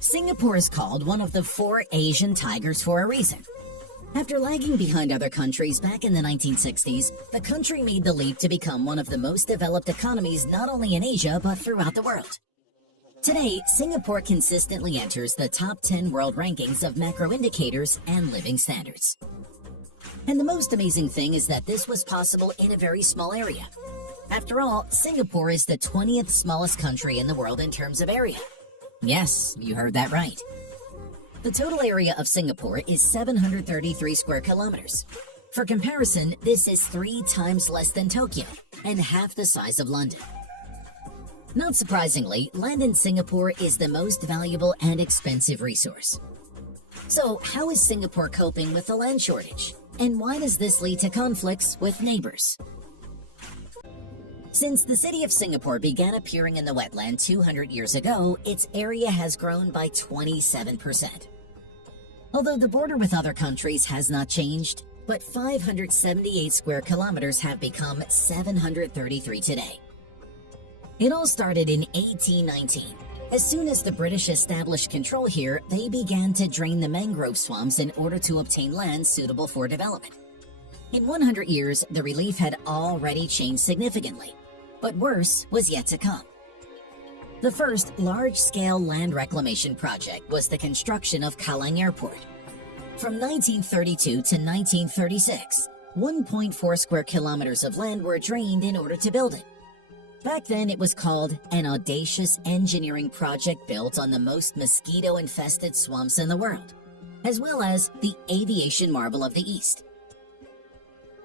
Singapore is called one of the four Asian tigers for a reason. After lagging behind other countries back in the 1960s, the country made the leap to become one of the most developed economies not only in Asia but throughout the world. Today, Singapore consistently enters the top 10 world rankings of macro indicators and living standards. And the most amazing thing is that this was possible in a very small area. After all, Singapore is the 20th smallest country in the world in terms of area. Yes, you heard that right. The total area of Singapore is 733 square kilometers. For comparison, this is 3 times less than Tokyo and half the size of London. Not surprisingly, land in Singapore is the most valuable and expensive resource. So, how is Singapore coping with the land shortage? And why does this lead to conflicts with neighbors? Since the city of Singapore began appearing in the wetland 200 years ago, its area has grown by 27%. Although the border with other countries has not changed, but 578 square kilometers have become 733 today. It all started in 1819. As soon as the British established control here, they began to drain the mangrove swamps in order to obtain land suitable for development. In 100 years, the relief had already changed significantly, but worse was yet to come. The first large-scale land reclamation project was the construction of Kallang Airport. From 1932 to 1936, 1.4 square kilometers of land were drained in order to build it. Back then, it was called an audacious engineering project built on the most mosquito-infested swamps in the world, as well as the aviation marvel of the East.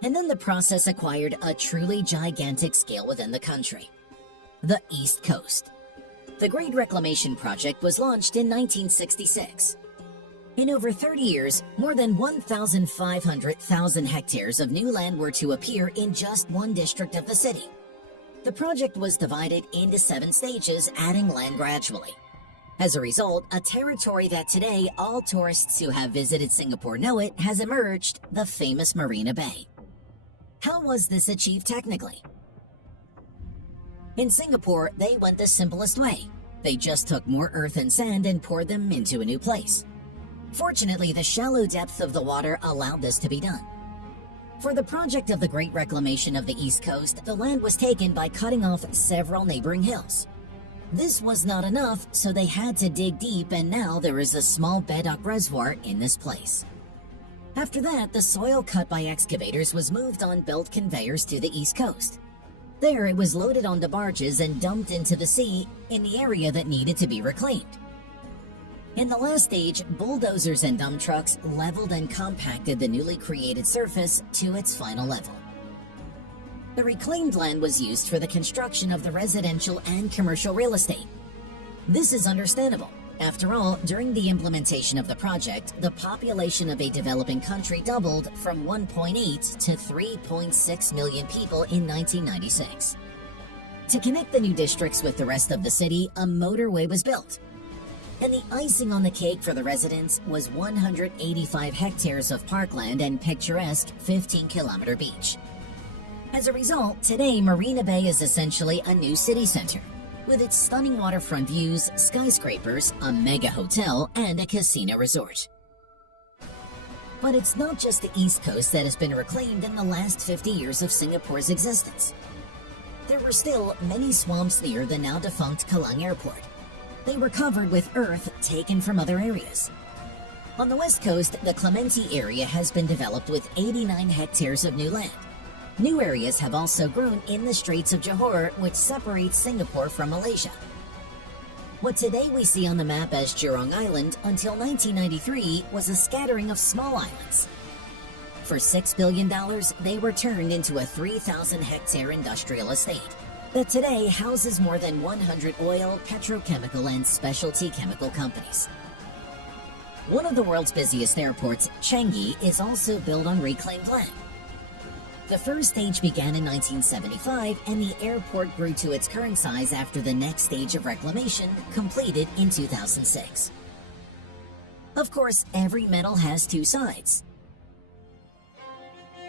And then the process acquired a truly gigantic scale within the country, the East Coast. The Great Reclamation Project was launched in 1966. In over 30 years, more than 1,500,000 hectares of new land were to appear in just one district of the city. The project was divided into 7 stages, adding land gradually. As a result, a territory that today all tourists who have visited Singapore know it has emerged, the famous Marina Bay. How was this achieved technically? In Singapore, they went the simplest way. They just took more earth and sand and poured them into a new place. Fortunately, the shallow depth of the water allowed this to be done. For the project of the Great Reclamation of the East Coast, the land was taken by cutting off several neighboring hills. This was not enough, so they had to dig deep, and now there is a small bedrock reservoir in this place. After that, the soil cut by excavators was moved on belt conveyors to the East Coast. There, it was loaded onto barges and dumped into the sea in the area that needed to be reclaimed. In the last stage, bulldozers and dump trucks leveled and compacted the newly created surface to its final level. The reclaimed land was used for the construction of the residential and commercial real estate. This is understandable. After all, during the implementation of the project, the population of a developing country doubled from 1.8 to 3.6 million people in 1996. To connect the new districts with the rest of the city, a motorway was built. And the icing on the cake for the residents was 185 hectares of parkland and picturesque 15-kilometer beach. As a result, today Marina Bay is essentially a new city center, with its stunning waterfront views, skyscrapers, a mega hotel, and a casino resort. But it's not just the East Coast that has been reclaimed in the last 50 years of Singapore's existence. There were still many swamps near the now defunct Kallang Airport. They were covered with earth taken from other areas. On the West Coast, the Clementi area has been developed with 89 hectares of new land. New areas have also grown in the Straits of Johor, which separates Singapore from Malaysia. What today we see on the map as Jurong Island until 1993 was a scattering of small islands. For $6 billion, they were turned into a 3,000-hectare industrial estate that today houses more than 100 oil, petrochemical, and specialty chemical companies. One of the world's busiest airports, Changi, is also built on reclaimed land. The first stage began in 1975, and the airport grew to its current size after the next stage of reclamation, completed in 2006. Of course, every medal has 2 sides.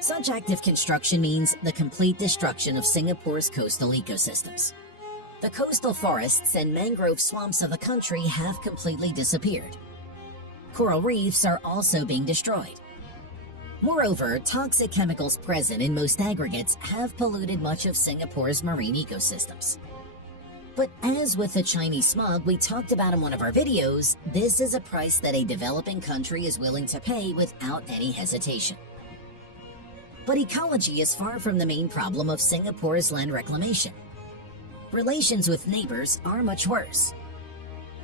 Such active construction means the complete destruction of Singapore's coastal ecosystems. The coastal forests and mangrove swamps of the country have completely disappeared. Coral reefs are also being destroyed. Moreover, toxic chemicals present in most aggregates have polluted much of Singapore's marine ecosystems. But as with the Chinese smog we talked about in one of our videos, this is a price that a developing country is willing to pay without any hesitation. But ecology is far from the main problem of Singapore's land reclamation. Relations with neighbors are much worse.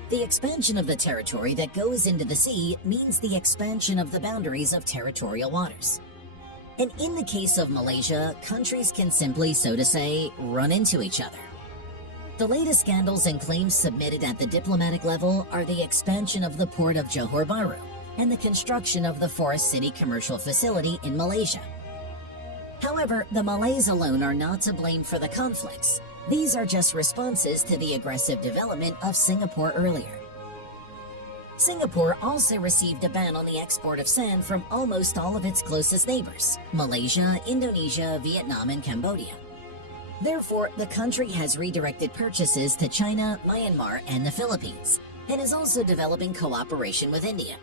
The expansion of the territory that goes into the sea means the expansion of the boundaries of territorial waters. And in the case of Malaysia, countries can simply, so to say, run into each other. The latest scandals and claims submitted at the diplomatic level are the expansion of the port of Johor Bahru and the construction of the Forest City commercial facility in Malaysia. However, the Malays alone are not to blame for the conflicts. These are just responses to the aggressive development of Singapore earlier. Singapore also received a ban on the export of sand from almost all of its closest neighbors, Malaysia, Indonesia, Vietnam, and Cambodia. Therefore, the country has redirected purchases to China, Myanmar, and the Philippines, and is also developing cooperation with India.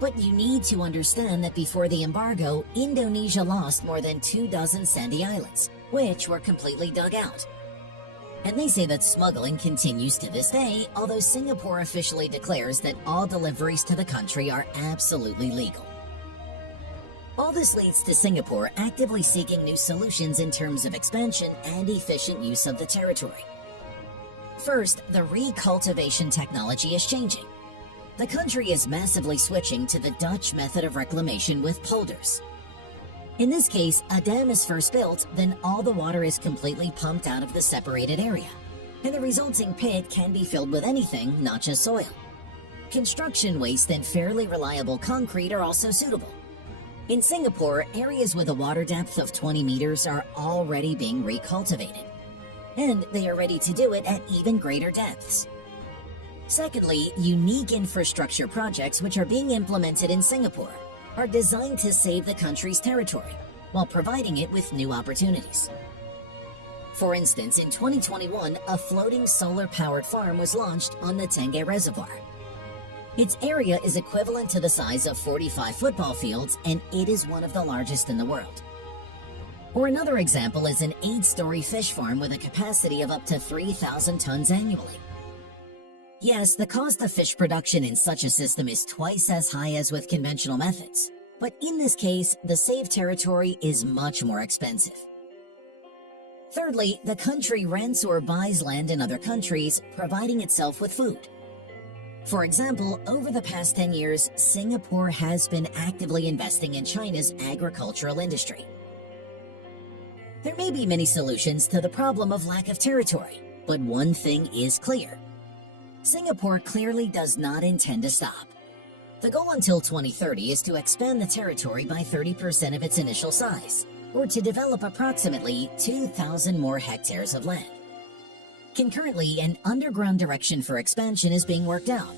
But you need to understand that before the embargo, Indonesia lost more than 24 sandy islands, which were completely dug out. And they say that smuggling continues to this day, although Singapore officially declares that all deliveries to the country are absolutely legal. All this leads to Singapore actively seeking new solutions in terms of expansion and efficient use of the territory. First, the recultivation technology is changing. The country is massively switching to the Dutch method of reclamation with polders. In this case, a dam is first built, then all the water is completely pumped out of the separated area, and the resulting pit can be filled with anything, not just soil. Construction waste and fairly reliable concrete are also suitable. In Singapore, areas with a water depth of 20 meters are already being recultivated, and they are ready to do it at even greater depths. Secondly, unique infrastructure projects which are being implemented in Singapore are designed to save the country's territory while providing it with new opportunities. For instance, in 2021, a floating solar-powered farm was launched on the Tengah Reservoir. Its area is equivalent to the size of 45 football fields, and it is one of the largest in the world. Or another example is an 8-story fish farm with a capacity of up to 3,000 tons annually. Yes, the cost of fish production in such a system is twice as high as with conventional methods, but in this case, the saved territory is much more expensive. Thirdly, the country rents or buys land in other countries, providing itself with food. For example, over the past 10 years, Singapore has been actively investing in China's agricultural industry. There may be many solutions to the problem of lack of territory, but one thing is clear. Singapore clearly does not intend to stop. The goal until 2030 is to expand the territory by 30% of its initial size, or to develop approximately 2,000 more hectares of land. Concurrently, an underground direction for expansion is being worked out.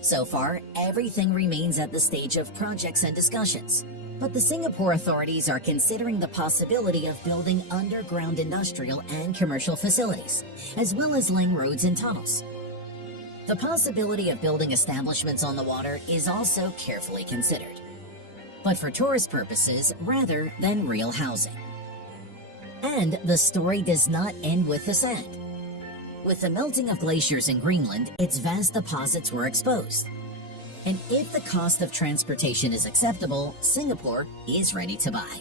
So far, everything remains at the stage of projects and discussions, but the Singapore authorities are considering the possibility of building underground industrial and commercial facilities, as well as laying roads and tunnels. The possibility of building establishments on the water is also carefully considered, but for tourist purposes rather than real housing. And the story does not end with the sand. With the melting of glaciers in Greenland, its vast deposits were exposed. And if the cost of transportation is acceptable, Singapore is ready to buy.